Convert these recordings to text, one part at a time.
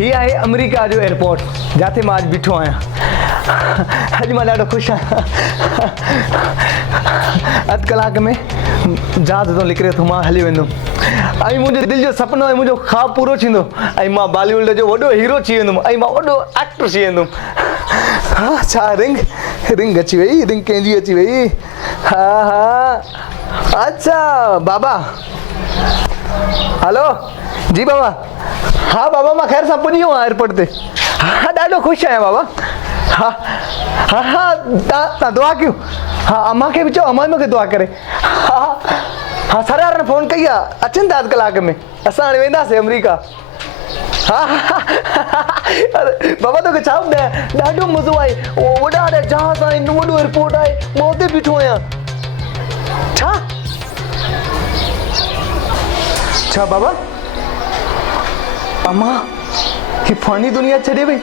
ही आहे अमेरिका जो एयरपोर्ट जिथे मां अॼु बीठो आहियां। अॼु मां ॾाढो ख़ुशि आहियां। अधु कलाक में जहाज़ तो निकिरे थो, मां हली वेंदुमि ऐं मुंहिंजे दिलि जो सुपिनो ऐं मुंहिंजो ख़्वाबु पूरो थींदो ऐं मां बॉलीवुड जो वॾो हीरो थी वेंदुमि ऐं मां वॾो एक्टर थी वेंदुमि। हा छा रिंग रिंग अची वई, रिंग कंहिंजी अची वई। हा हा अच्छा बाबा, हेलो जी बाबा। हाँ बाबा मां ख़ैर सां पुॼी वियो आहियां एयरपोर्ट ते। हाँ ॾाढो ख़ुशि आहियां बाबा। हा हा हा तव्हां दुआ कयो। हा अम्मा खे बि चओ, अम्मा मूंखे दुआ करे। हा हा सरदार ने फ़ोन कई आहे, अचनि था अधु कलाक में, असां हाणे वेंदासीं अमेरिका। हा अरे बाबा तोखे छा ॿुधायां, ॾाढो मज़ो आहे। वॾा वॾा जहाज़ आहिनि, वॾो एयरपोर्ट आहे, मां उते बीठो आहियां। छा छा बाबा, अम्मा ही फ़ानी दुनिया छॾे वई।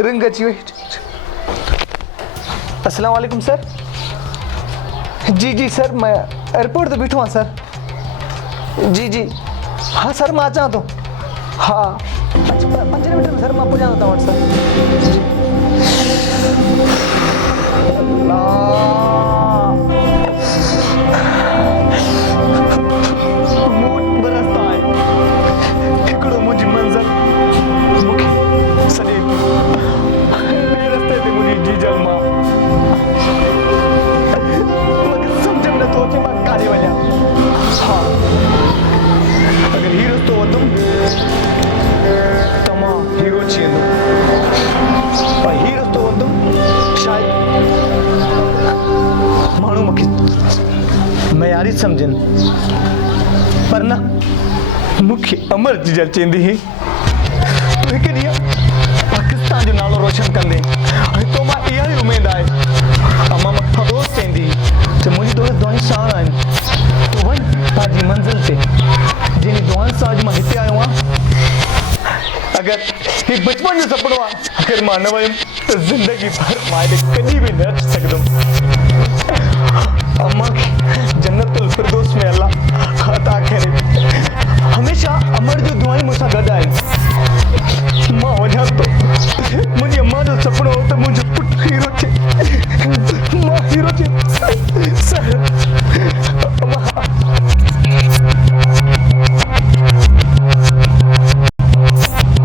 रिंग अची वई। अस्सलाम वालेकुम सर। जी जी सर मैं एयरपोर्ट ते बीठो आहियां सर। जी जी हाँ सर मां अचां थो। हा 5 मिनट में सर मां पुॼां थो तव्हां वटि सर। मूं वटि रस्ता आहे, हिकिड़ो मुंहिंजी मंज़िल मूंखे सॼे ॿिए रस्ते ते मुंहिंजी जीजल मां। मूंखे सम्झ में नथो अचे मां काॾे वञां। हा अगरि हीउ रस्तो वरितुमि त मां हीरो थी वेंदुमि ऐं हीउ रस्तो वरितुमि शायदि माण्हू मूंखे मयारी सम्झनि, पर न मूंखे अमर जीजल चवंदी हुई तूं हिकु ॾींहुं पाकिस्तान जो नालो रोशन कंदे ऐं तो मां इहा ई उमेदु आहे। अम्मा मूंखे रोज़ु चवंदी हुई त मुंहिंजी तोखे दुआऊं साण आहिनि, तूं वञ पंहिंजी मंज़िल ते। जंहिंजी दुआउनि सां अॼु मां हिते आयो आहियां। अगरि हीउ बचपन जो सुपिनो आहे, अगरि मां न वयुमि त ज़िंदगी भर मां हेॾे कॾहिं बि न अची सघंदुमि। अम्मा खे जन्नतुल फिरदौस में अल्लाह अता करे। हमेशह अमर जो दुआऊं मूंसां गॾु आहिनि। मां वञां थो, मुंहिंजी अम्मा जो सुपिनो